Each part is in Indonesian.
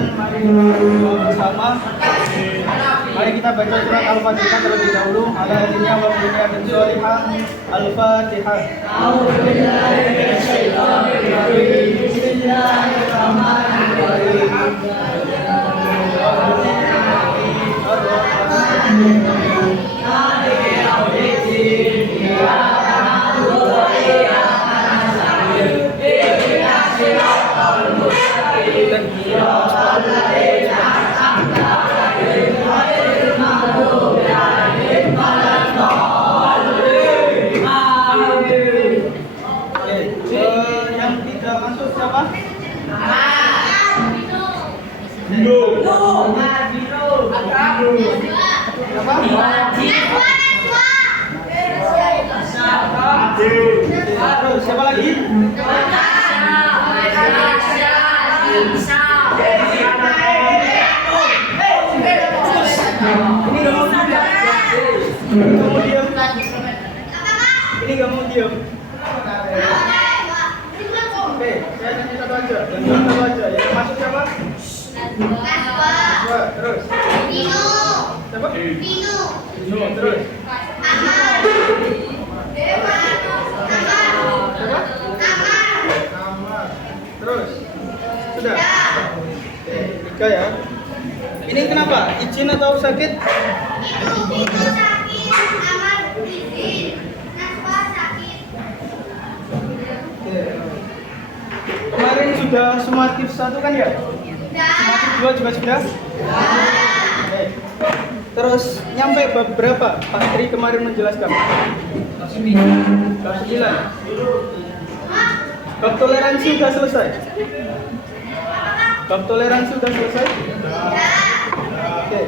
sekalian, mari kita berdoa bersama. Mari kita baca surat Al-Fatihah terlebih dahulu. Ala hadinya wa dunya dan sholihah. Al-Fatihah. Yang tidak masuk siapa? Terus siapa lagi? Ini gak mau diam. Oke, saya nanya satu aja. Yang satu aja. Yang masuk siapa? Dua. Terus. Siapa? Vino. Terus. Amar. Terus. Sudah. Oke, 3 ya. Ini kenapa? Izin atau sakit? Itu sakit, Amar izin. Naswa sakit. Oke. Kemarin sudah sumatif 1 kan ya? Sumatif 2 juga sudah? Oke. Terus nyampe bab berapa? Pak Tri kemarin menjelaskan. Bab 9. Bab toleransi sudah selesai? Bab toleransi sudah selesai? Oke.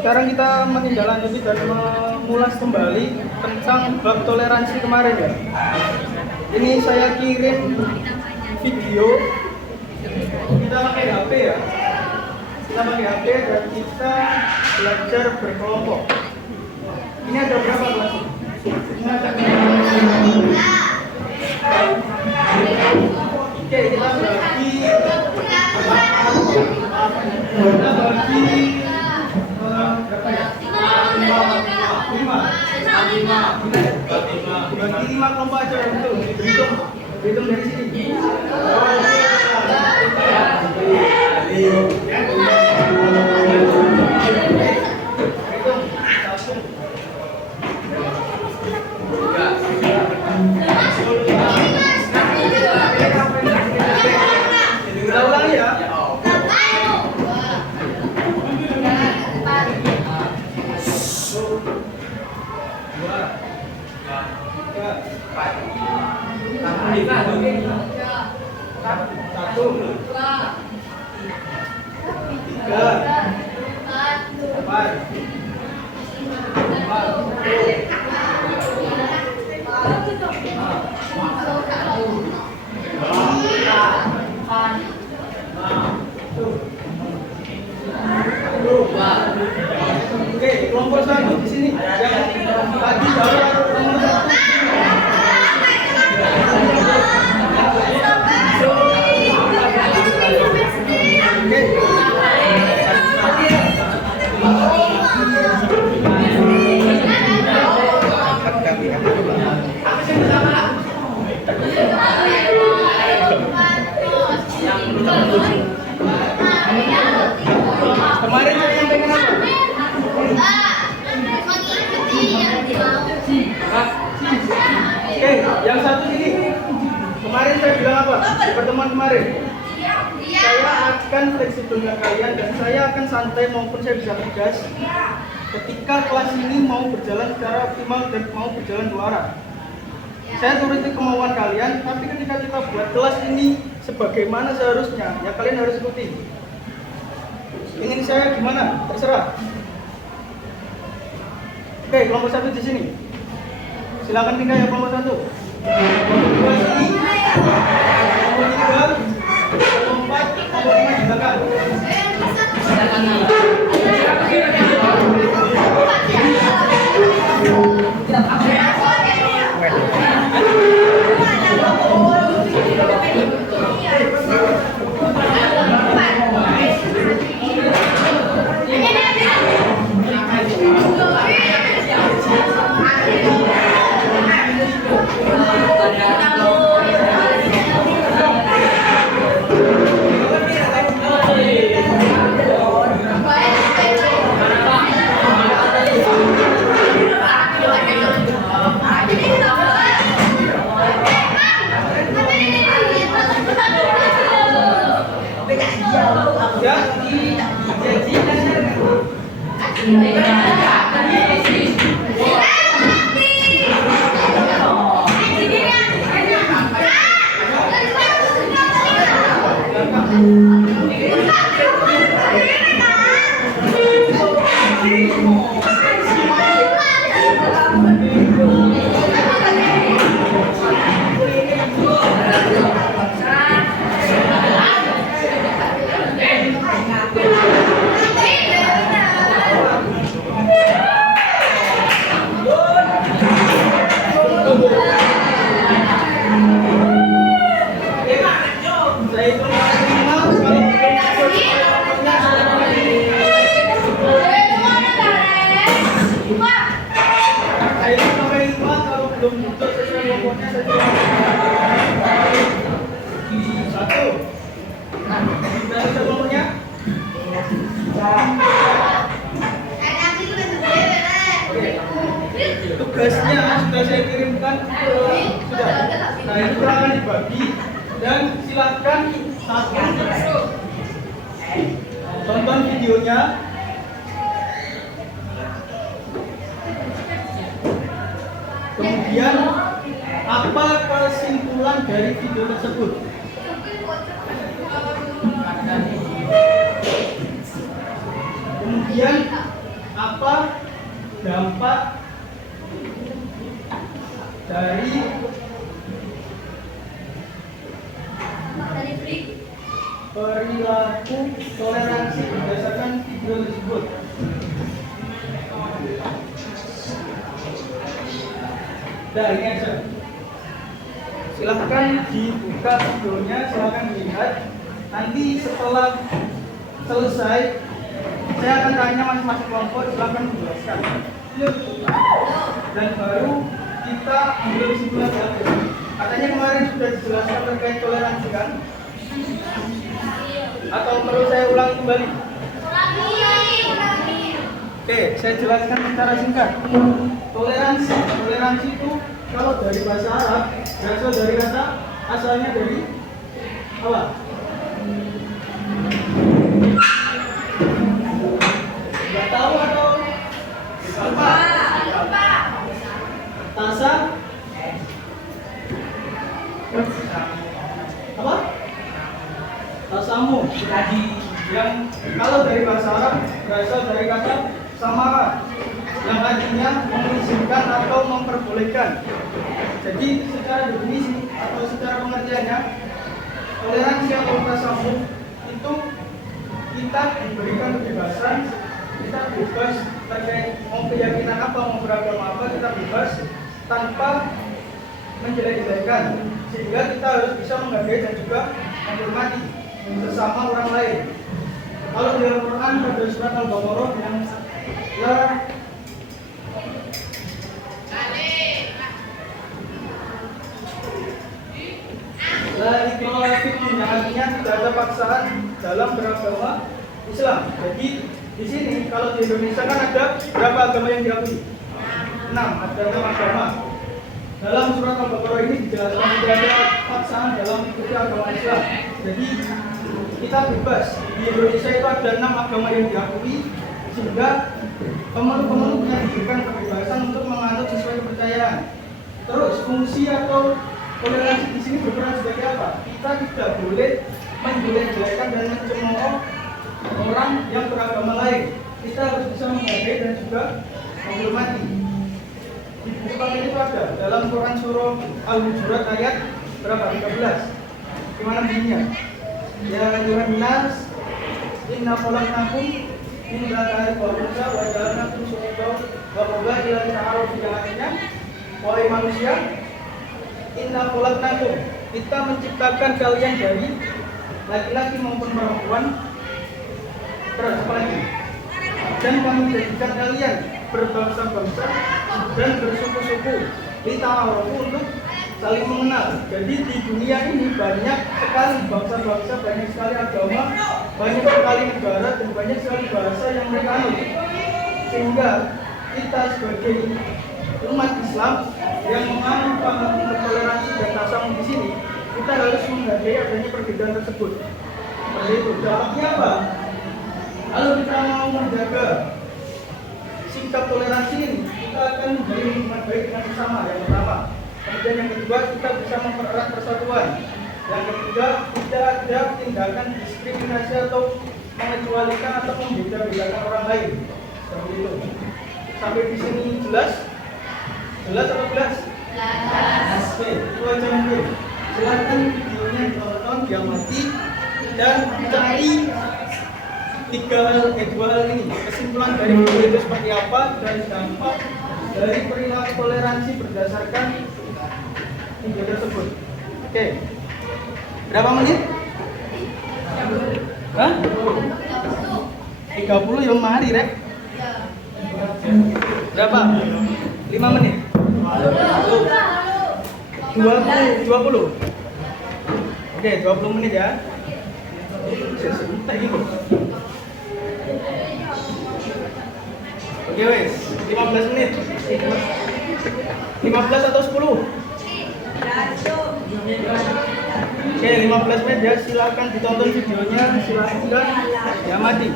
Sekarang kita menindaklanjuti dan mengulas kembali tentang bab toleransi kemarin ya. Ini saya kirim video. Kita pakai HP ya. Kita pakai HP dan kita belajar berkelompok. Ini ada berapa kelas? Ini ada Oke, kita bagi berapa ya? 5 kelompok aja untuk hitung dari sini. Kita ulangi ya. Satu, 3, 4, 5. Oke, kelompok 1 di sini. Yang tadi jawab nomor 1. Kemarin saya sampaikan apa? Oke, yang satu ini. Kemarin saya bilang apa? Di pertemuan kemarin. Saya akan fleksibel dengan kalian dan saya akan santai maupun saya bisa tegas ketika kelas ini mau berjalan secara optimal dan mau berjalan 2 arah. Saya turuti kemauan kalian, tapi ketika kita buat kelas ini sebagaimana seharusnya, ya kalian harus ikuti. Ingin saya gimana? Terserah. Oke, kelompok 1 di sini. Silakan tinggal ya kelompok 1. Kelompok 2 sini. Kelompok 3. Kelompok 4. Kelompok 5 di belakang. sebelum duduk sesuai kelompoknya saya jelaskan. Satu. Sudah bisa kelompoknya? Oke. Tugasnya sudah saya kirimkan. Sudah. Nah itu silakan dibagi dan silakan satu. Tonton videonya. Kemudian apa kesimpulan dari video tersebut? Kemudian apa dampak dari perilaku toleransi berdasarkan video tersebut? Nah ini aja. Silahkan dibuka videonya, silahkan dilihat. Nanti setelah selesai, saya akan tanya masing-masing kelompok, silahkan menjelaskan. Dan baru kita ambil kesimpulan. Katanya kemarin sudah dijelaskan terkait toleransi kan? Atau perlu saya ulangi kembali? Oke, saya jelaskan secara singkat. Toleransi itu kalau dari bahasa Arab berasal dari kata asalnya dari apa? Nggak tahu atau apa? Tasa? Apa? Tasamu. Yang kalau dari bahasa Arab berasal dari kata samara, yang artinya mengizinkan atau memperbolehkan. Jadi secara definisi atau secara pengertiannya, toleransi atau tasamuh itu kita diberikan kebebasan, kita bebas terkait mau keyakinan apa, mau beragama apa, kita bebas tanpa menjelek-jelekan, sehingga kita harus bisa menghargai dan juga menghormati sesama orang lain. Kalau di Al-Quran pada surat Al-Baqarah yang yang artinya tidak ada paksaan dalam beragama Islam. Jadi di sini kalau di Indonesia kan ada berapa agama yang diakui? 6, ada 6 agama. Dalam surat Al-Baqarah ini dijelaskan tidak ada paksaan dalam mengikuti agama Islam. Jadi kita bebas. Di Indonesia itu ada 6 agama yang diakui, sehingga pemeluk-pemeluknya diberikan kebebasan untuk menganut sesuai kepercayaan. Terus fungsi atau toleransi di sini berperan sebagai apa? Kita tidak boleh menjelek-jelekan dan mencemooh orang yang beragama lain. Kita harus bisa menghargai dan juga menghormati. Di buku kami itu ada dalam Quran surah Al-Hujurat ayat berapa? 13. Gimana bunyinya? Ya ayuhan nas, inna khalaqnakum min dzakarin wa unsa wa ja'alnakum syu'uban wa qabaila lita'arafu. Yang artinya, wahai manusia, inna khalaqnakum, kita menciptakan kalian dari laki-laki maupun perempuan. Terus apa lagi? Dan kami jadikan kalian berbangsa-bangsa dan bersuku-suku, lita'arafu, untuk saling mengenal. Jadi di dunia ini banyak sekali bangsa-bangsa, banyak sekali agama, banyak sekali negara, dan banyak sekali bahasa yang mereka anut. Sehingga kita sebagai umat Islam yang menganut paham toleransi dan tasamuh di sini, kita harus menghargai adanya perbedaan tersebut. Seperti itu. Dampaknya apa? Kalau kita mau menjaga sikap toleransi ini, kita akan menjadi hubungan baik dengan sesama. Yang pertama. Kemudian yang kedua, kita bisa mempererat persatuan. Yang ketiga, tidak ada tindakan diskriminasi atau mengecualikan atau membeda-bedakan orang lain. Seperti itu. Sampai di sini jelas? Jelas atau jelas? Jelas. Oke, itu aja mungkin. Silakan videonya ditonton, diamati, dan cari dua hal ini. Kesimpulan dari video itu seperti apa dan dampak dari perilaku toleransi berdasarkan video tersebut. Oke. Berapa menit? Hah? 30 ya mari, Rek. Berapa? 5 menit. 20. Oke, 20 menit ya. Sebentar gitu. Oke wes, 15 menit. 15 atau 10? Oke, 15 menit ya. Silakan ditonton videonya, silakan diamati.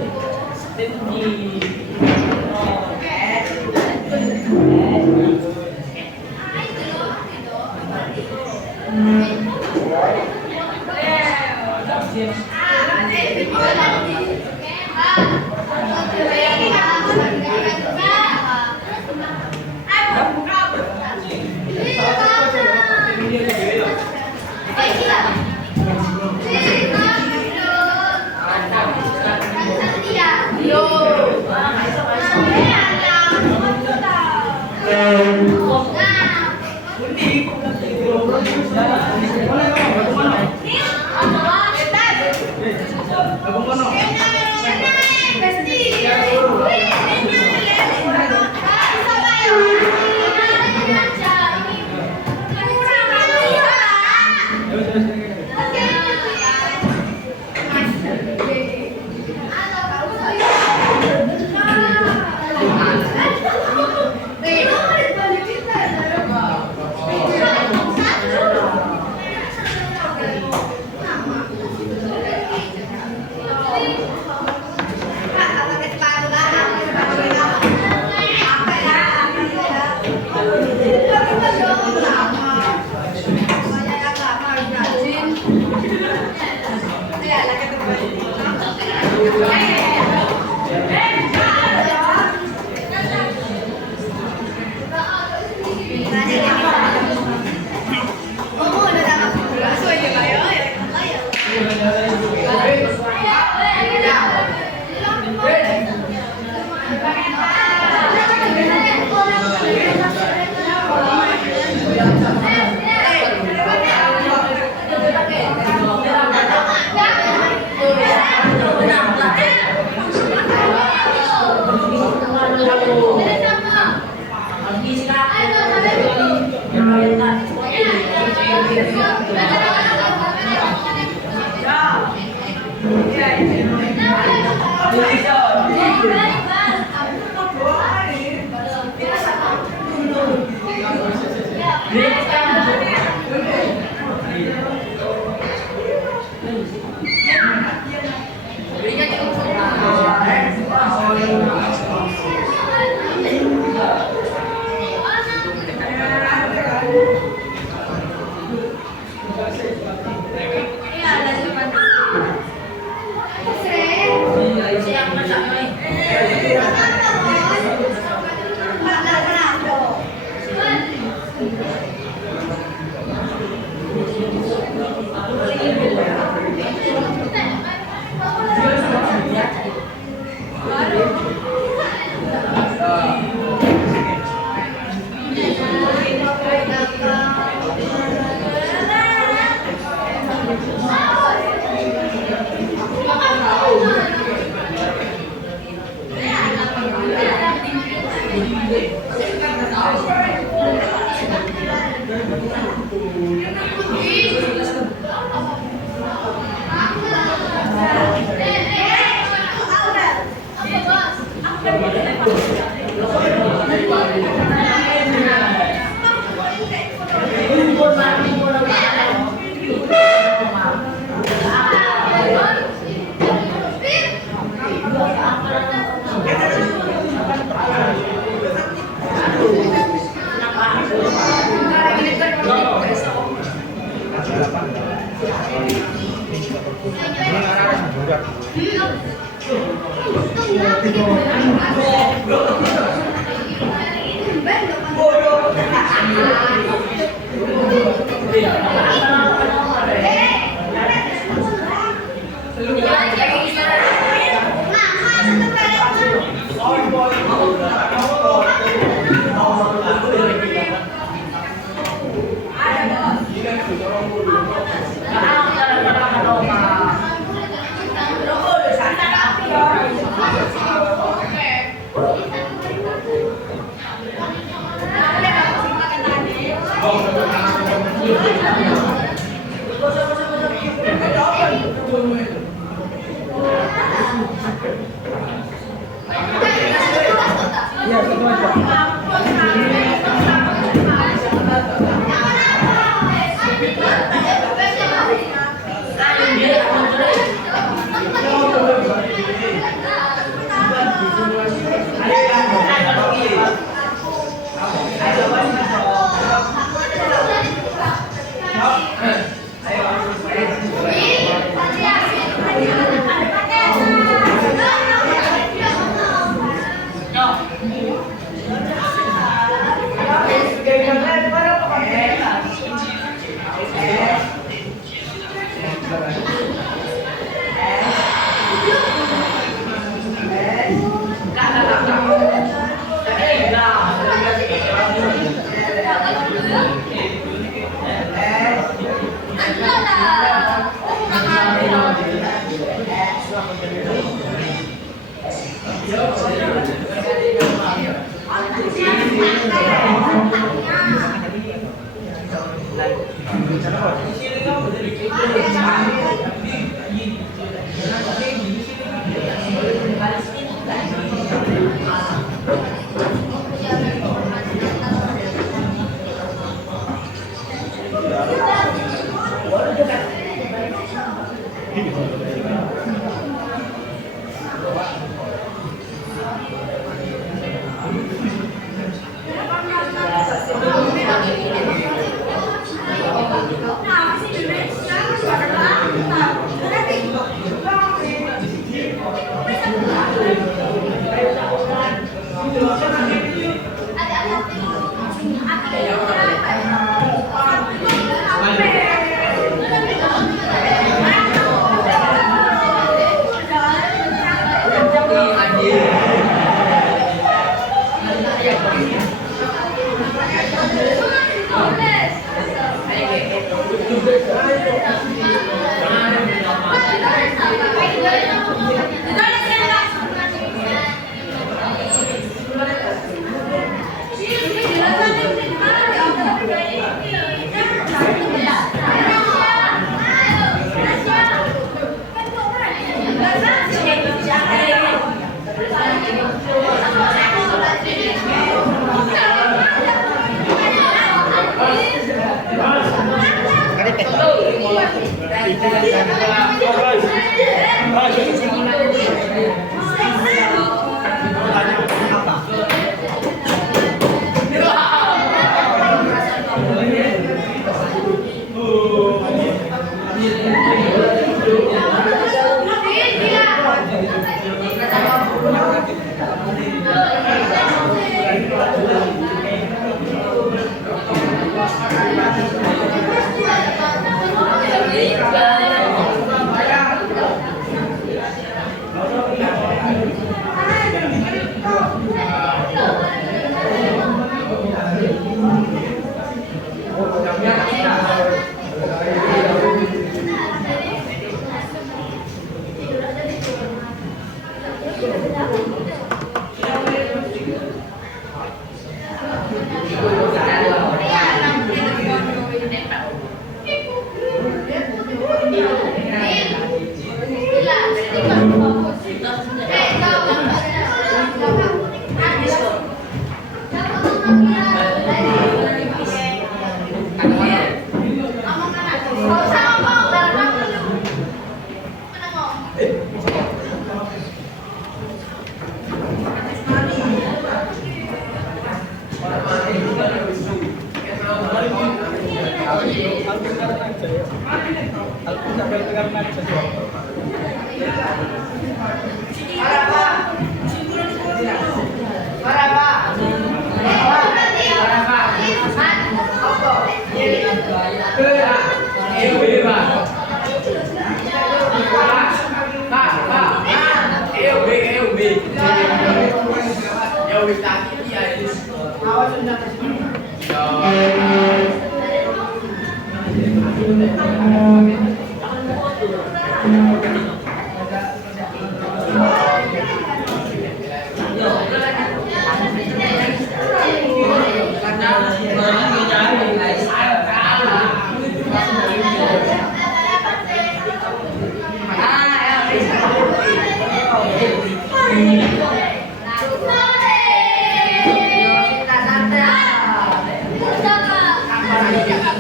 Iya, satu aja.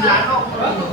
Sampai jam berapa?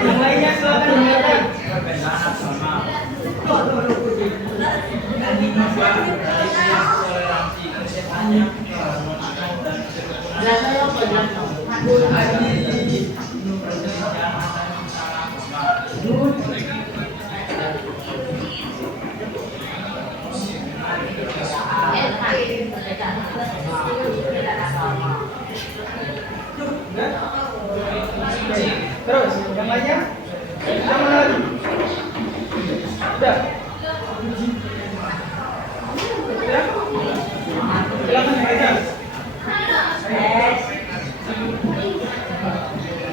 Yang lainnya silakan dengarkan. Terus, yang lainnya? Yang mana lagi? Sudah. Silakan dibaca.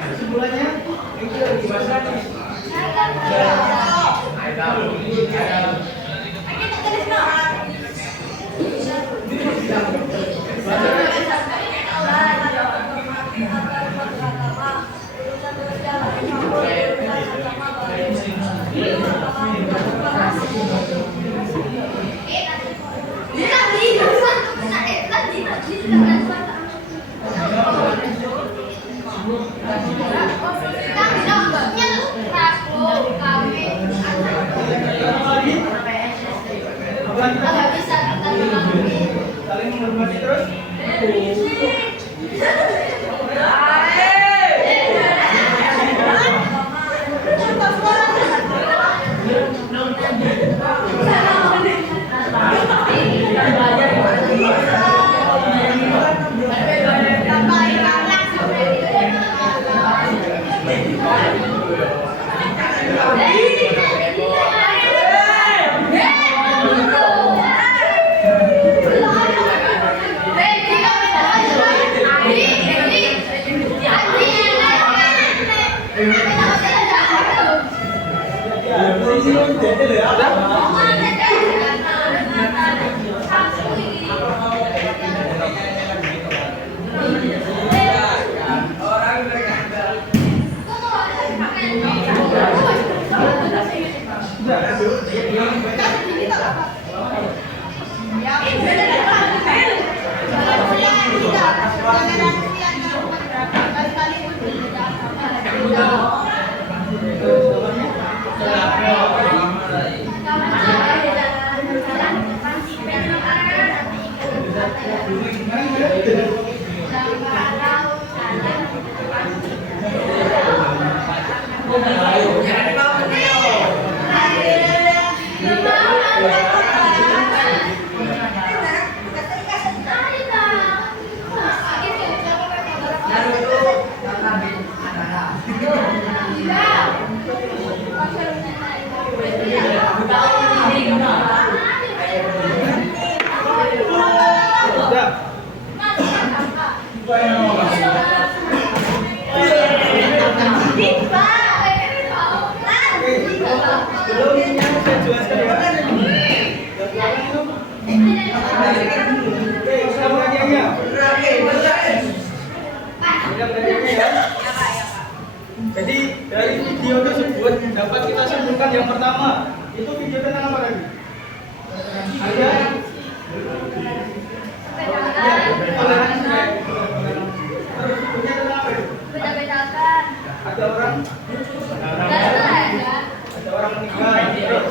Kesimpulannya, itu dibaca. Saling menghormati terus. Sebelumnya saya jelaskan ya. Oke, sudah pertanyaannya. Sudah pertanyaannya ya. Jadi dari video tersebut dapat kita simpulkan yang pertama, itu video tentang apa tadi? Ada toleransi. Terus punya tentang apa? Beda-bedakan. Ada orang meninggal. Terus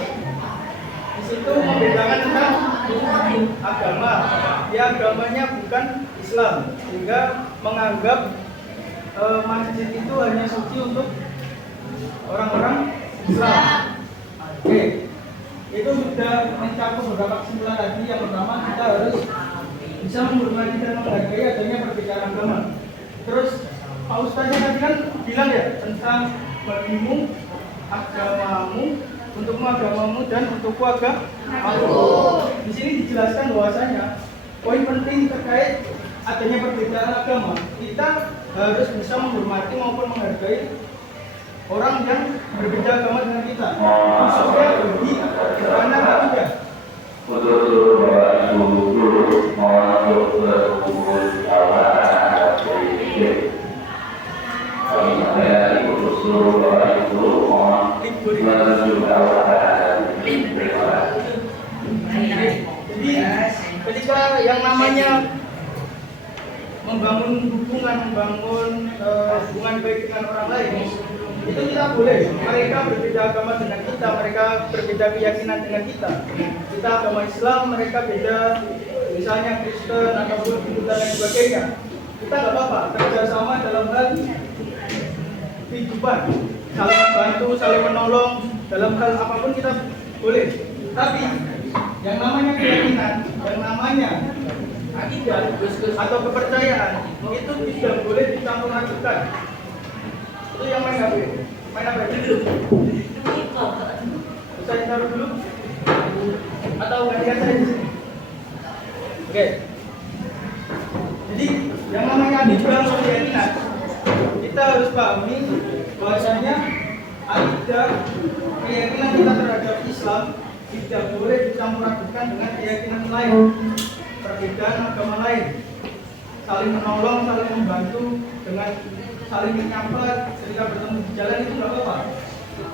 di situ membedakan tentang agama. Ya, agamanya bukan Islam, sehingga menganggap masjid itu hanya suci untuk orang-orang Islam. Oke, itu sudah mencakup beberapa kesimpulan tadi. Yang pertama, kita harus bisa menghormati dan menghargai adanya perbedaan agama. Terus Pak Ustaznya tadi kan bilang ya tentang bagimu agamamu, untukmu agamamu, dan untukku agamaku. Di sini dijelaskan bahwasanya poin penting terkait adanya perbedaan agama, kita harus bisa menghormati maupun menghargai orang yang berbeda agama dengan kita, khususnya bagi anak ketiga. Jadi ketika yang namanya membangun hubungan, hubungan baik dengan orang lain, itu kita boleh. Mereka berbeda agama dengan kita, mereka berbeda keyakinan dengan kita. Kita agama Islam, mereka beda, misalnya Kristen ataupun Hindu dan lain sebagainya. Kita nggak apa-apa, kerjasama dalam hal kehidupan, saling membantu, saling menolong, dalam hal apapun kita boleh. Tapi yang namanya keyakinan, yang namanya akidah atau kepercayaan itu tidak boleh dicampur adukan. Itu yang main HP. Main apa dulu? Bisa ditaruh dulu? Atau gantian saya di sini? Oke. Jadi yang namanya akidah atau keyakinan, kita harus pahami bahwasanya akidah keyakinan kita terhadap Islam tidak boleh dicampur adukan dengan keyakinan lain, perbedaan agama lain. Saling menolong, saling membantu, dengan saling menyapa ketika bertemu di jalan itu nggak apa-apa.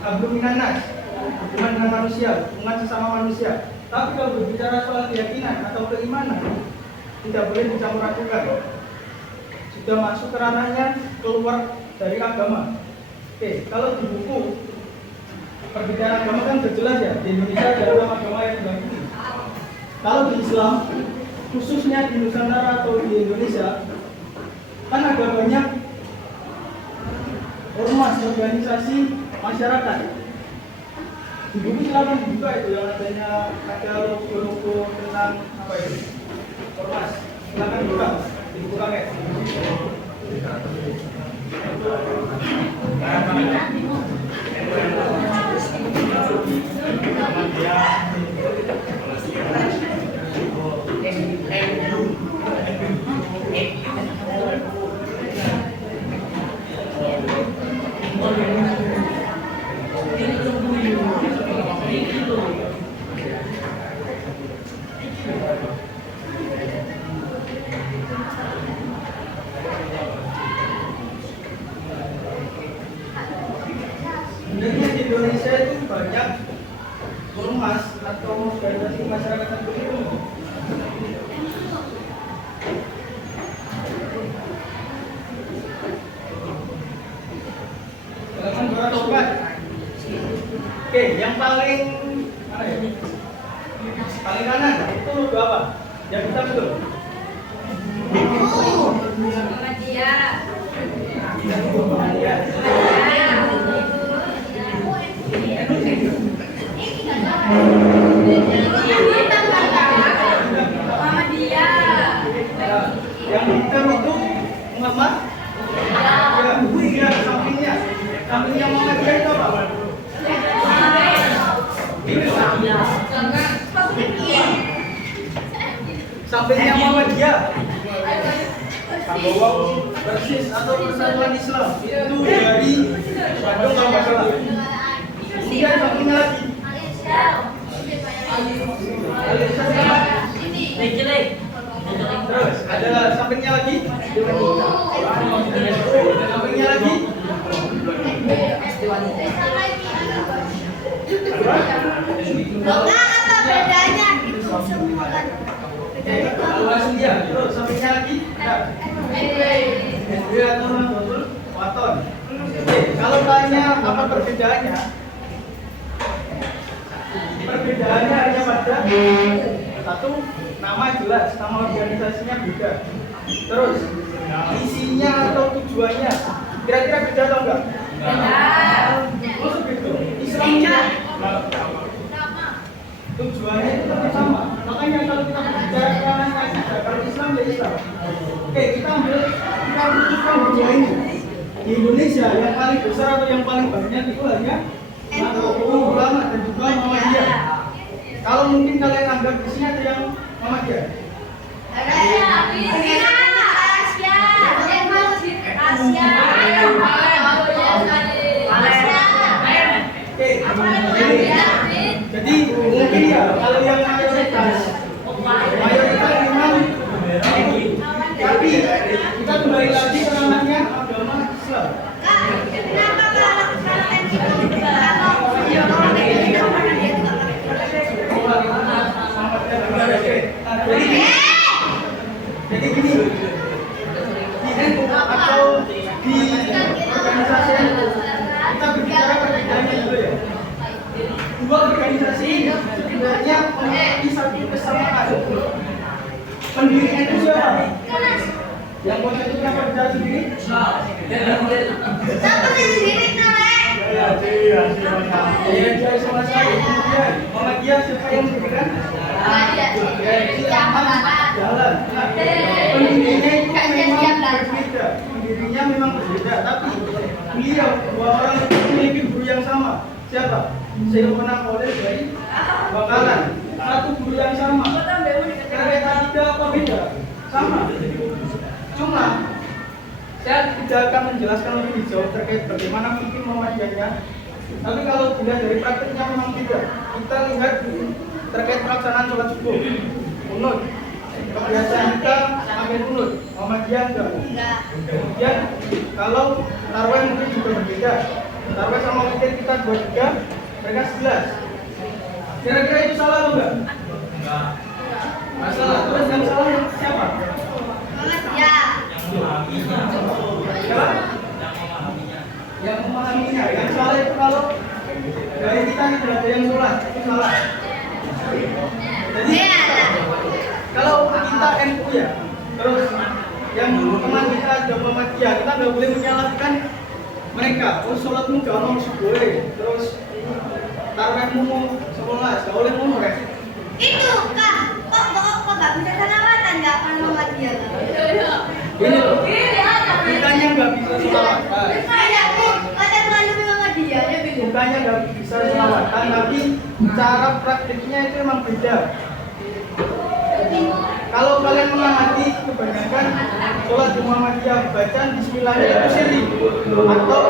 Agama nas, hubungan dengan manusia, hubungan sesama manusia. Tapi kalau berbicara soal keyakinan atau keimanan, tidak boleh dicampur adukan. Sudah masuk ke ranahnya keluar dari agama. Oke, kalau di buku perbedaan agama kan jelas ya, di Indonesia ada 6 agama yang diakui. Kalau di Islam, khususnya di Nusantara atau di Indonesia, kan ada banyak ormas, organisasi masyarakat. Di buku silakan dibuka itu yang ada logo-logo tentang apa itu, ormas. Silakan buka di buku kaget. Sebenarnya di Indonesia itu banyak ormas organisasi masyarakat begitu. Halaman 204. Oke, yang paling mana ya? Paling kanan itu logo apa? Yang kita betul. Yang hitam itu Muhammad. Ya, sampingnya. Sampingnya Muhammadiyah itu apa? Sampingnya Muhammadiyah. Bahwa Persis atau Persatuan Islam itu dari Bandung kalau nggak salah. Kemudian sampingnya lagi. Terus ada sampingnya lagi. Sampingnya lagi. Apa bedanya itu semua kan? Bedanya terus sampingnya lagi. Waton. Oke, kalau tanya apa perbedaannya? Perbedaannya hanya pada satu, nama jelas, nama organisasinya beda. Terus isinya atau tujuannya kira-kira beda atau enggak? Oh begitu. Islamnya tujuannya itu tetap sama. Makanya kalau kita bicara kalau Islam ya Islam. Oke, kita rumuskan dunia ini. Di Indonesia yang paling besar atau yang paling banyak itu hanya Nahdlatul Ulama dan juga Muhammadiyah. Kalau mungkin kalian anggap di sini ada yang Muhammadiyah. Jadi mungkin ya kalau yang mayoritas memang tapi kita kembali lagi ke namanya agama Islam. Kenapa Jadi gini, di NU atau di organisasi kita berbicara perbedaannya dulu ya. Dua organisasi ini sebenarnya memiliki satu kesamaan. Pendiri NU siapa? Yang konsentrasinya pada sendiri? Siapa sendiri namanya? Ya, sama saya. Kemudian Muhammadiyah siapa yang mendirikan? Jalan. Pendirinya itu memang berbeda. Pendirinya memang berbeda, tapi beliau dua orang itu memiliki guru yang sama. Siapa? Sayyidina Khalid dari Bangkalan. Satu guru yang sama. Terkait akidah apa beda? Sama. Cuma saya tidak akan menjelaskan lebih jauh terkait bagaimana fikih Muhammadiyahnya. Tapi kalau dilihat dari praktiknya memang tidak. Kita lihat terkait pelaksanaan sholat subuh, kunut. Kebiasaan kita sampai kunut, Muhammadiyah enggak. Kemudian kalau tarawih mungkin juga berbeda. Tarawih sama witir kita 23, mereka 11. Kira-kira itu salah atau enggak? Masalah. Terus yang salah siapa? Muhammadiyah. Yang memahaminya. Yang salah itu kalau dari kita tidak ada yang sholat, itu salah. Jadi kalau kita NU ya, terus yang teman kita ada Muhammadiyah, kita nggak boleh menyalahkan mereka. Oh sholatmu gak mau boleh, terus tarawihmu 11, gak boleh ngomong ya. Itu kak, kok nggak bisa salawatan nggak akan Muhammadiyah? Ini loh, bukannya nggak bisa selawatan, Ada terlalu Muhammadiyah ya begitu. bukannya nggak bisa selawatan, tapi cara praktiknya itu memang beda. Kalau kalian mengamati kebanyakan sholat di Muhammadiyah bacaan Bismillah itu syirik atau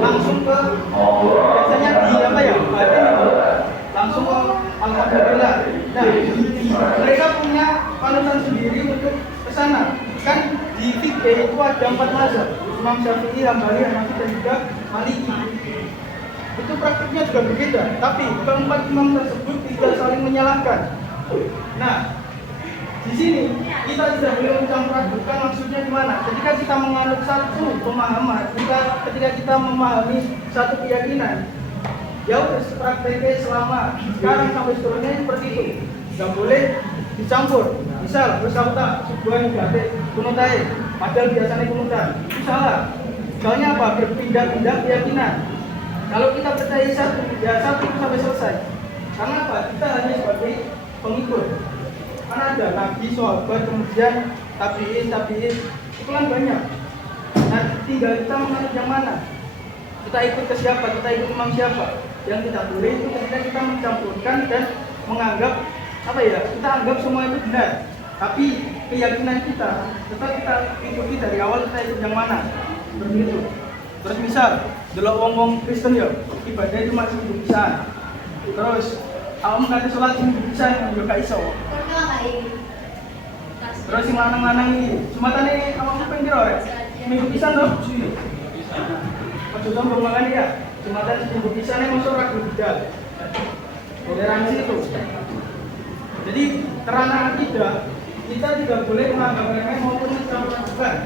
langsung ke biasanya di apa ya batin itu langsung ke Alhamdulillah. Nah mereka punya panutan sendiri untuk kesana. Kan di fikih itu ada 4 mazhab, Imam Syafi'i, Hambali, Hanafi dan juga Maliki. itu praktiknya juga berbeda. Tapi keempat imam tersebut tidak saling menyalahkan. Nah, di sini kita tidak boleh mencampur adukan maksudnya gimana. Ketika kita menganut satu pemahaman, ketika kita memahami satu keyakinan, ya udah prakteknya selama sekarang sampai seterusnya seperti itu. Nggak boleh dicampur. Misal bersabda sebuah ibadah kunutai, padahal biasanya kunutan. Itu salah. Soalnya apa? Berpindah-pindah keyakinan. Kalau kita percaya satu, ya satu sampai selesai. Karena apa? Kita hanya sebagai pengikut. Karena ada nabi, sahabat, kemudian tabiin, itu kan banyak. Nah, tinggal kita menganut yang mana. Kita ikut ke siapa? Kita ikut imam siapa? Yang tidak boleh itu ketika kita mencampurkan dan menganggap apa ya? Kita anggap semua itu benar. Tapi keyakinan kita tetap kita ikuti dari awal, kita ikut yang mana. Seperti itu. Terus misal delok wong-wong Kristen ya, ibadah itu masih hidup pisan. Terus awam nanti sholat hidup pisan yo gak iso. Terus sing lanang-lanang iki, jumatane awakmu ping piro rek? Minggu pisan lho. Aja sombong mangan ya. Jumatan minggu pisane mosok ora budal. Toleransi itu. Jadi karena akidah kita tidak boleh menganggap remeh maupun mencampur-campurkan.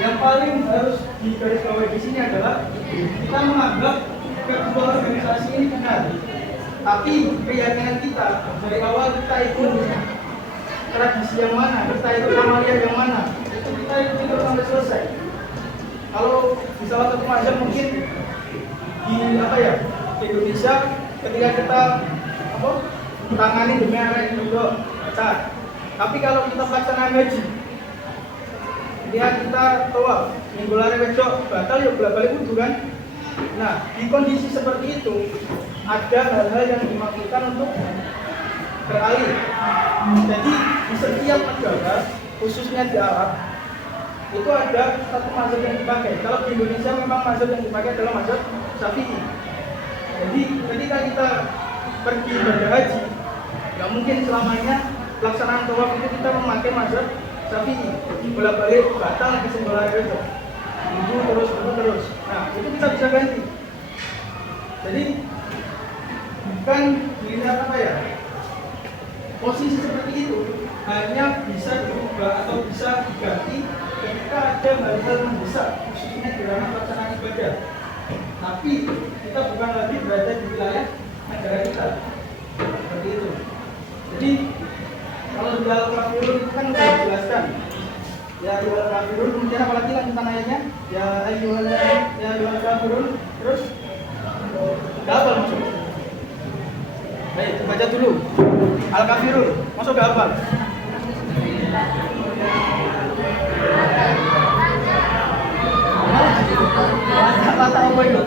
Yang paling harus digarisbawahi di sini adalah kita menganggap kedua organisasi ini benar. Tapi keyakinan kita dari awal kita ikut tradisi yang mana, kita ikut amalia yang mana, itu kita ikuti terus sampai selesai. Kalau di salah satu mazhab mungkin di di Indonesia ketika kita tangani demi arek juga besar. Tapi kalau kita pelaksanaan haji, lihat kita tawaf, minggu lari wedok batal ya bolak-balik wudu kan. Nah, di kondisi seperti itu ada hal-hal yang dimaksudkan untuk beralih. Jadi di setiap negara, khususnya di Arab, itu ada satu mazhab yang dipakai. Kalau di Indonesia memang mazhab yang dipakai adalah mazhab Syafi'i. Jadi ketika kita pergi ibadah haji, nggak mungkin selamanya pelaksanaan tawaf itu kita memakai mazhab Syafi'i. Bolak-balik batal lagi sembahyang itu. Wudu terus. Nah, itu kita bisa ganti. Jadi bukan dilihat posisi seperti itu hanya bisa dirubah atau bisa diganti ketika ada hal-hal mendesak, khususnya di ranah pelaksanaan ibadah. Tapi kita bukan lagi berada di wilayah negara kita, seperti itu. Jadi kalau di Al-Kafirun itu kan sudah dijelaskan. Ya ayyuhal kafirun, kemudian apalagi lanjutan ayatnya? Ya ayyuhal kafirun, terus apa maksudnya? Baik, baca dulu. Al-Kafirun, masuk ke apa? Kata apa itu?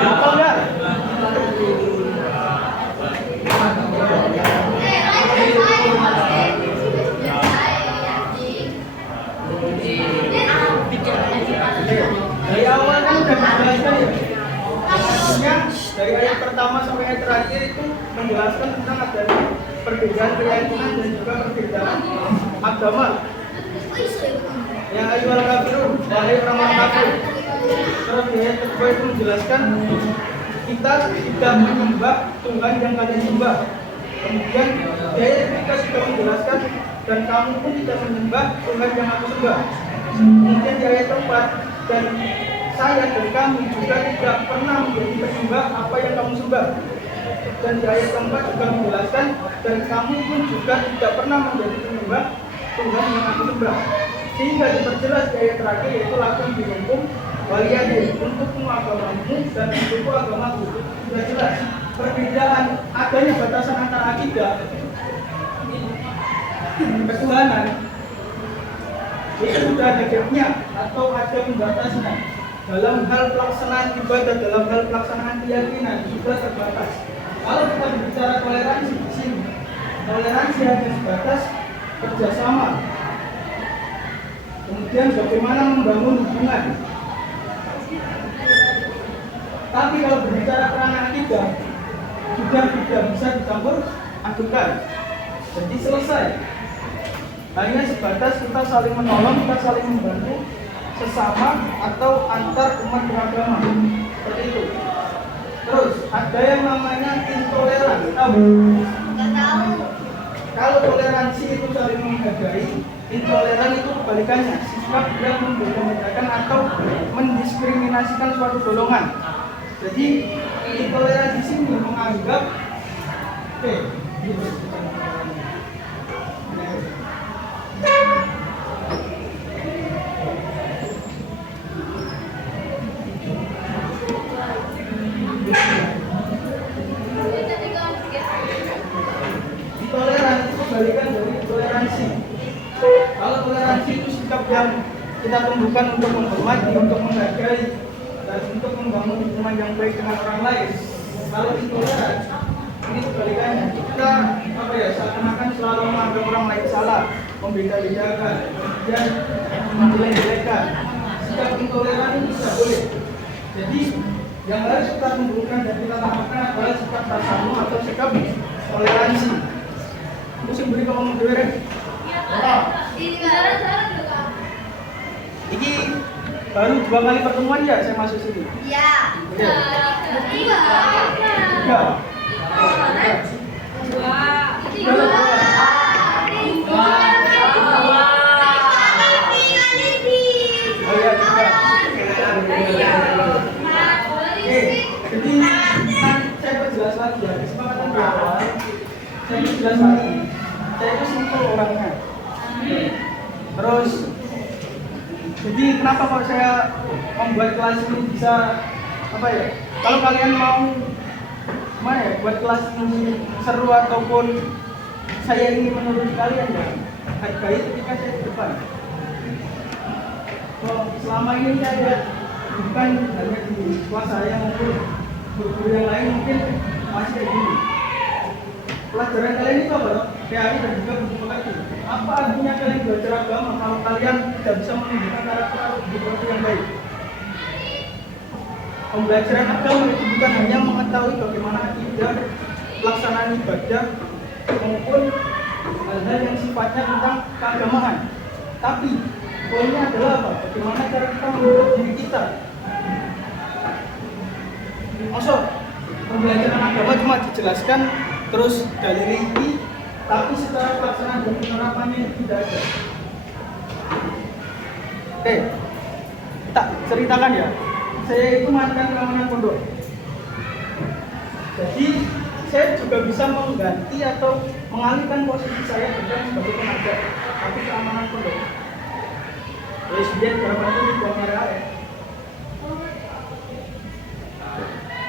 Apa enggak? Dari awal kan sudah dijelaskan ya. Maksudnya dari ayat pertama sampai ayat terakhir itu menjelaskan tentang adanya perbedaan keyakinan dan juga perbedaan agama. Ya ayyuhal kafirun, wahai orang kafir. Terus di ayat kedua itu menjelaskan kita tidak menyembah Tuhan yang kalian sembah. Kemudian di ayat ketiga sudah menjelaskan dan kamu pun tidak menyembah Tuhan yang aku sembah. Kemudian di ayat keempat, dan saya dan kamu juga tidak pernah menjadi penyembah apa yang kamu sembah. Dan di ayat keempat juga menjelaskan dan kamu pun juga tidak pernah menjadi penyembah Tuhan yang aku sembah. Sehingga diperjelas di ayat terakhir yaitu lakum dihukum waliyadin, untukmu agamamu dan untukku agamaku. Sudah jelas perbedaan adanya batasan antara akidah ketuhanan itu sudah ada gapnya atau ada pembatasnya. Dalam hal pelaksanaan ibadah, dalam hal pelaksanaan keyakinan sudah terbatas. Kalau kita berbicara toleransi di sini, toleransi hanya sebatas kerjasama. Kemudian bagaimana membangun hubungan. Tapi kalau berbicara kerana akidah, sudah tidak bisa dicampur adukan. Jadi selesai. Hanya sebatas kita saling menolong, kita saling membantu sesama atau antar umat beragama. Seperti itu. Terus ada yang namanya intoleran. Tahu? Nggak tahu. Kalau toleransi itu saling menghargai, intoleran itu kebalikannya, sikap yang membeda-bedakan atau mendiskriminasikan suatu golongan. Jadi intoleran di sini menganggap intoleran itu kebalikan dari toleransi. Kalau toleransi itu sikap yang kita tumbuhkan untuk menghormati, untuk menghargai, dan untuk membangun hubungan yang baik dengan orang lain. Kalau intoleran ini kebalikannya, kita seakan-akan selalu menganggap orang lain salah, membeda-bedakan, dan menjelek-jelekan. Sikap intoleran ini tidak boleh. Jadi yang harus kita tumbuhkan dan kita lakukan adalah sikap tasamu atau sikap toleransi. Itu sih beri ngomong dulu ya. Ini baru 2 kali pertemuan ya saya masuk sini. Iya. Tiga. Oh iya, tiga. Jadi saya perjelas lagi ya, kesepakatan di awal saya perjelas lagi. Saya itu simpel orangnya. Terus jadi kenapa kok saya membuat kelas ini bisa kalau kalian mau buat kelas ini seru ataupun saya ingin menurut kalian ya, hargai ketika saya di depan. Selama ini saya bukan hanya di kelas saya maupun guru yang lain mungkin masih kayak gini. Pelajaran kalian itu apa? Teori dan juga buku pekerti. Apa artinya kalian belajar agama kalau kalian tidak bisa menunjukkan karakter buku pekerti yang baik? Pembelajaran agama itu bukan hanya mengetahui bagaimana akidah, pelaksanaan ibadah, maupun hal-hal yang sifatnya tentang keagamaan. Tapi poinnya adalah apa? Bagaimana cara kita menurut diri kita. Maksud pembelajaran agama cuma dijelaskan terus dari rinci, tapi secara pelaksanaan dan penerapannya tidak ada. Oke, tak ceritakan ya. Saya itu mantan keamanan pondok. Jadi saya juga bisa mengganti atau mengalihkan posisi saya bukan sebagai pengajar, tapi keamanan pondok. Presiden berapa itu di bawah merah ya.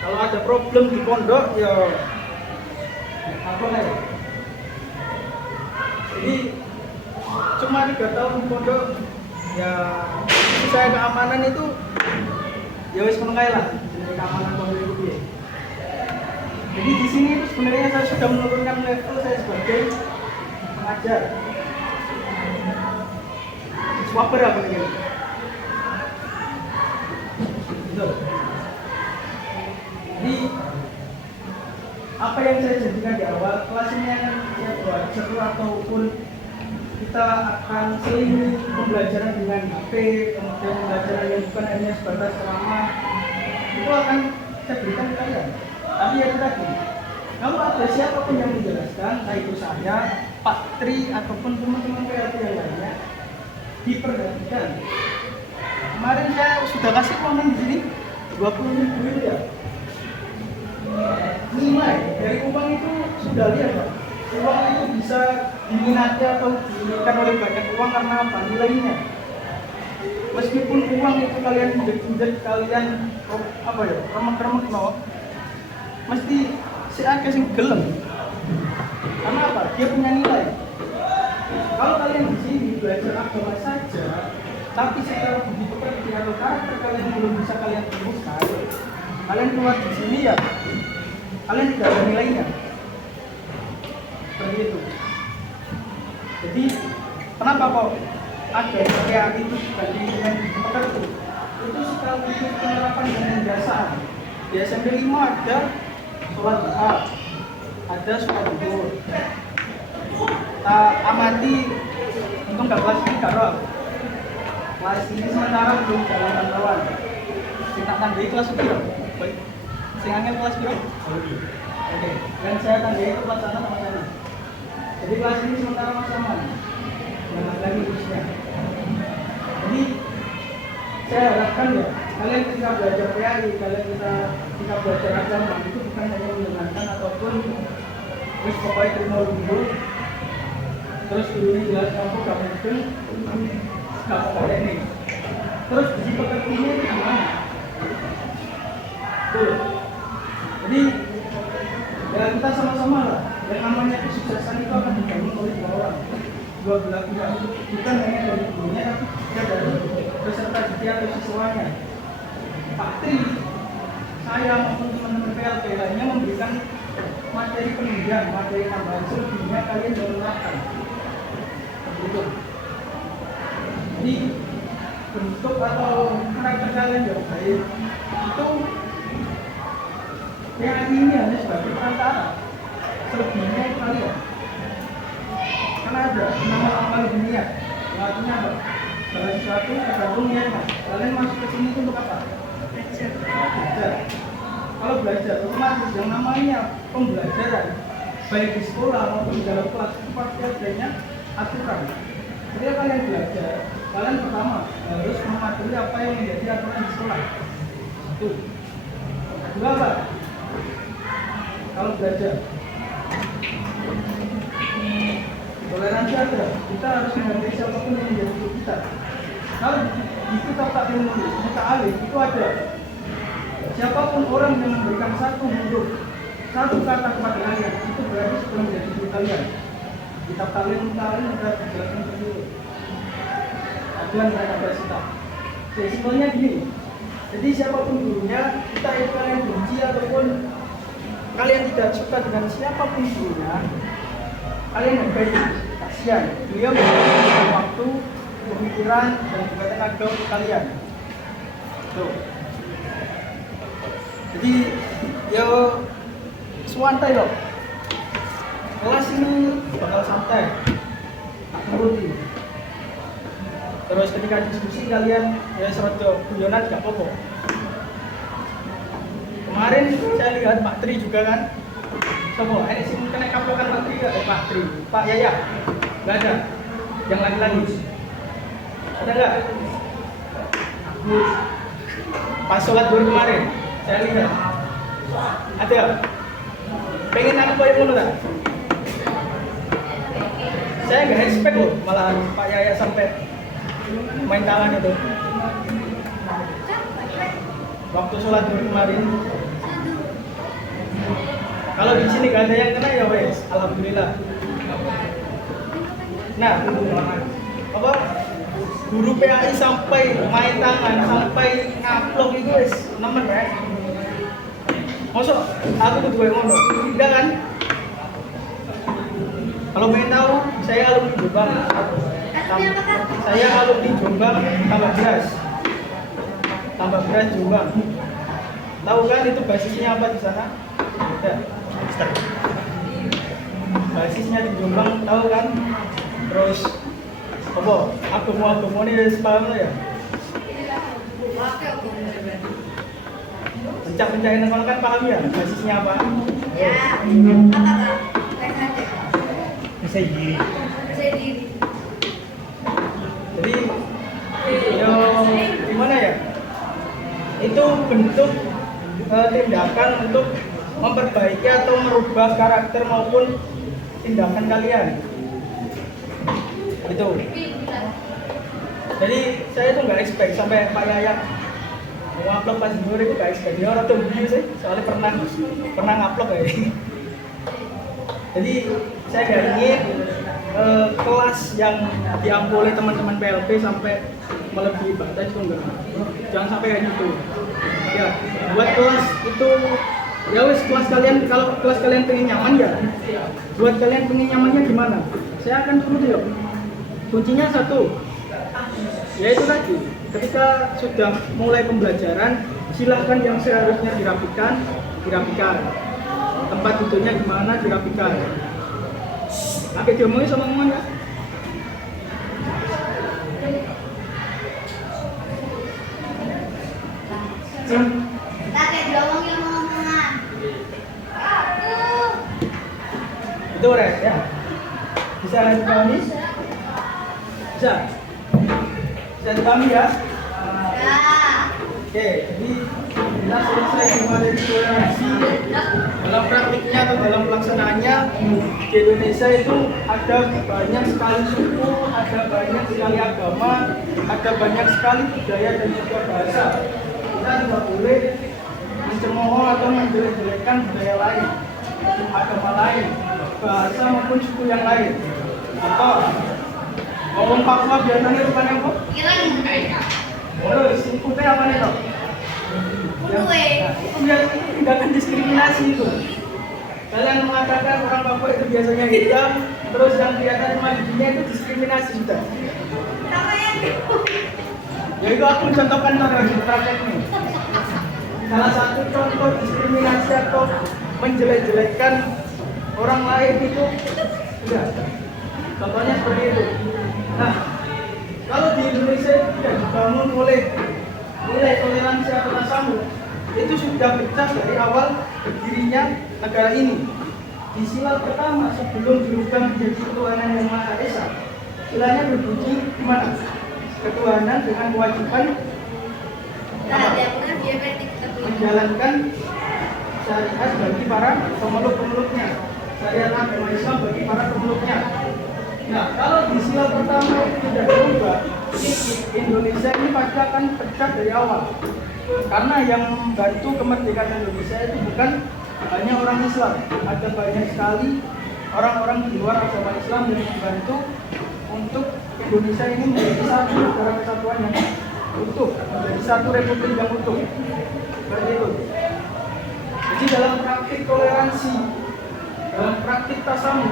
Kalau ada problem di pondok ya apa nih? Jadi cuma 3 tahun di pondok ya saya keamanan itu ya wis ngono kae lah, jenenge keamanan pondok itu piye. Jadi di sini itu sebenarnya saya sudah menurunkan level saya sebagai pengajar. Swapper apa ini? Gitu. Jadi apa yang saya janjikan di awal kelas ini akan saya buat seru ataupun kita akan selingi pembelajaran dengan HP, kemudian pembelajaran yang bukan hanya sebatas ceramah itu akan saya berikan ke kalian. Tapi ya tadi, kalau ada siapapun yang menjelaskan, entah itu saya, Pak Tri ataupun teman-teman PLT yang lainnya, diperhatikan. Kemarin saya sudah kasih komen di sini 20.000 itu ya. Nilai dari uang itu sudah lihat Pak. Uang itu bisa diminati atau diberikan oleh banyak uang karena apa? Nilainya. Meskipun uang itu kalian injek kalian remek-remek no, mesti si akeh sing gelem. Karena apa? Dia punya nilai. Kalau kalian di sini belajar agama saja, tapi secara budi pekerti atau karakter kalian belum bisa kalian temukan, kalian keluar di sini ya, kalian tidak ada nilainya. Seperti itu. Jadi kenapa kok ada kayak itu dibanding dengan budi pekerti? Itu sekaligus penerapan dan penjasaan. Di SMP 5 ada sholat duha, ada sholat zuhur. Kita amati, untung gak kelas ini karo. Kelas ini sementara belum dalam pantauan. Kita tandai kelas berapa? Baik. Sing angel kelas berapa? Oke. Dan saya tandai itu kelas sana sama sana. Jadi kelas ini sementara masih aman. Jangan lagi khususnya. Jadi saya harapkan ya, kalian ketika belajar PAI, kalian ketika belajar agama itu bukan hanya mendengarkan ataupun terus pokoknya terima dulu, terus dulu ini jelas kamu gak mungkin gak ada ini. Terus di pekertinya itu gimana? Tuh. Jadi ya kita sama-sama lah. Yang namanya kesuksesan itu akan dibangun oleh dua orang, dua belah pihak. Bukan hanya dari gurunya, tapi juga dari peserta didik atau siswanya. Pak Tri, saya maupun teman-teman PLP lainnya memberikan materi penunjang, materi tambahan selebihnya kalian jangan menerapkan. Begitu. Jadi bentuk atau karakter kalian yang baik itu yang ini hanya sebagai perantara. Selebihnya itu kalian. Karena ada nama amal dunia. Artinya apa? Segala sesuatu tergantung niatnya. Kalian masuk ke sini untuk apa? Belajar. Kalau belajar, otomatis yang namanya pembelajaran baik di sekolah maupun di dalam kelas itu pasti adanya aturan. Ketika kalian belajar, kalian pertama harus mematuhi apa yang menjadi aturan di sekolah. Itu. Kedua apa? Kalau belajar, toleransi ada. Kita harus menghargai siapapun yang menjadi guru kita. Kalau di kitab taklim muta'alif itu ada. Siapapun orang yang memberikan satu huruf, satu kata kepada kalian, itu berarti sudah menjadi guru kalian. Kitab taklim muta'alif sudah dijelaskan seperti itu. Aduan mereka bersikap. Simpelnya gini. Jadi siapapun gurunya, kita itu kalian benci ataupun kalian tidak suka dengan siapapun gurunya, kalian hargai. Kasihan, beliau memberikan waktu, pemikiran, dan juga tenaga untuk kalian. Tuh. Jadi, yo santai loh. Kelas ini bakal santai, tak nuruti. Terus ketika diskusi kalian ya serodo guyonan gak apa-apa. Kemarin saya lihat Pak Tri juga kan. Semua ini sih mungkin kaplokan Pak Tri ya, Pak Tri, Pak Yaya. Gak ada. Yang lagi-lagi. Ada nggak? Pas sholat zuhur kemarin, saya lihat. Ada. Pengen aku kayak ngono tak? Saya nggak expect loh, malah Pak Yaya sampai main tangan itu. Waktu sholat zuhur kemarin. Kalau di sini gak ada yang kena ya wes, alhamdulillah. Nah, apa? Guru PAI sampai main tangan, sampai ngaplok itu wes, nemen ya. Masuk, aku kudu ngono, tidak kan? Kalau pengen tahu, saya alumni Jombang. Saya alumni Jombang tambah beras Jombang. Tahu kan itu basisnya apa di sana? Ya. Basisnya di Jombang tahu kan? Terus apa? Agama ini paham ya? Pencak-pencakin kalau kan paham ya? Basisnya apa? Ya, apa? Bisa diri. Jadi, yo gimana ya? Itu bentuk tindakan untuk memperbaiki atau merubah karakter maupun tindakan kalian. Itu. Jadi saya itu nggak expect sampai Pak Yaya ngupload pas zuhur itu nggak expect. Dia orang tuh sih, soalnya pernah ngupload ya. Jadi saya nggak ingin kelas yang diampu oleh teman-teman PLP sampai melebihi batas itu enggak. Jangan sampai kayak gitu. Ya, buat kelas itu ya wes kelas kalian, kalau kelas kalian pengen nyaman ya. Buat kalian pengen nyamannya gimana? Saya akan suruh yuk. Kuncinya satu. Yaitu tadi, ketika sudah mulai pembelajaran, silahkan yang seharusnya dirapikan. tempat duduknya gimana dirapikan. Oke, diomongin sama ngomong ya. Kakek diomongin sama omongan. Itu Res ya. Bisa dipahami? Bisa. Bisa dipahami ya. Ya. Oke, jadi kita selesai mengenai toleransi. Dalam praktiknya atau dalam pelaksanaannya di Indonesia itu ada banyak sekali suku, ada banyak sekali agama, ada banyak sekali budaya dan juga bahasa. Kita tidak boleh mencemooh atau menjelek-jelekkan budaya lain, agama lain, bahasa maupun suku yang lain. Contoh, ngomong Papua biasanya bukan yang kok? Ireng. Terus, putih apa nih toh? Kue. Itu tindakan diskriminasi itu. Kalian mengatakan orang Papua itu biasanya hitam, terus yang kelihatan cuma giginya itu diskriminasi sudah. Sama yang Ya itu aku contohkan di praktek ini. Salah satu contoh diskriminasi atau menjelek-jelekkan orang lain itu sudah. Contohnya seperti itu. Nah, kalau di Indonesia itu sudah dibangun oleh nilai toleransi atau tasamuh, itu sudah pecah dari awal berdirinya negara ini. Di sila pertama sebelum dirubah menjadi ketuhanan yang Maha Esa, silanya berbunyi gimana? Ketuhanan dengan kewajiban menjalankan syariat bagi para pemeluk-pemeluknya, syariat agama Islam bagi para pemeluknya. Nah, kalau di sila pertama itu tidak berubah, Indonesia ini pasti akan pecah dari awal. Karena yang membantu kemerdekaan Indonesia itu bukan hanya orang Islam, ada banyak sekali orang-orang di luar agama Islam yang membantu untuk Indonesia ini menjadi satu negara kesatuan yang utuh, menjadi satu republik yang utuh. Seperti itu. Jadi dalam praktik toleransi, dalam praktik tasamuh,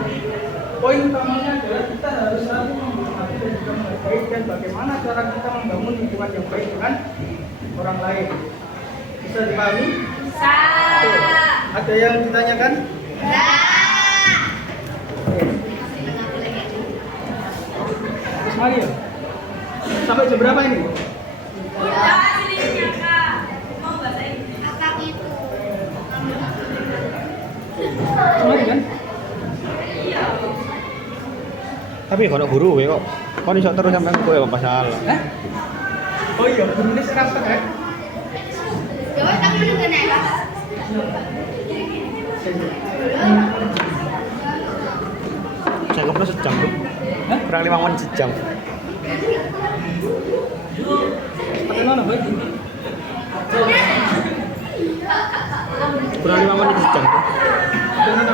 poin utamanya adalah kita harus selalu menghormati dan juga menghargai dan bagaimana cara kita membangun hubungan yang baik dengan orang lain. Bisa dipahami? Bisa. Oke. Ada yang ditanyakan? Bisa. Terus mari ya. Sampai jam berapa ini? Akak itu. Terus mari kan? Tapi kalau guru ya kok, kau iso terus sampai kowe apa masalah? Hah? Oh iya, guru ini sekarang ya? Coba kamu juga naik Pak. Saya kok sejam tuh. Hah? Kurang 5 menit sejam. Pakai mana baik? Kurang 5 menit sejam tuh. Pakai mana?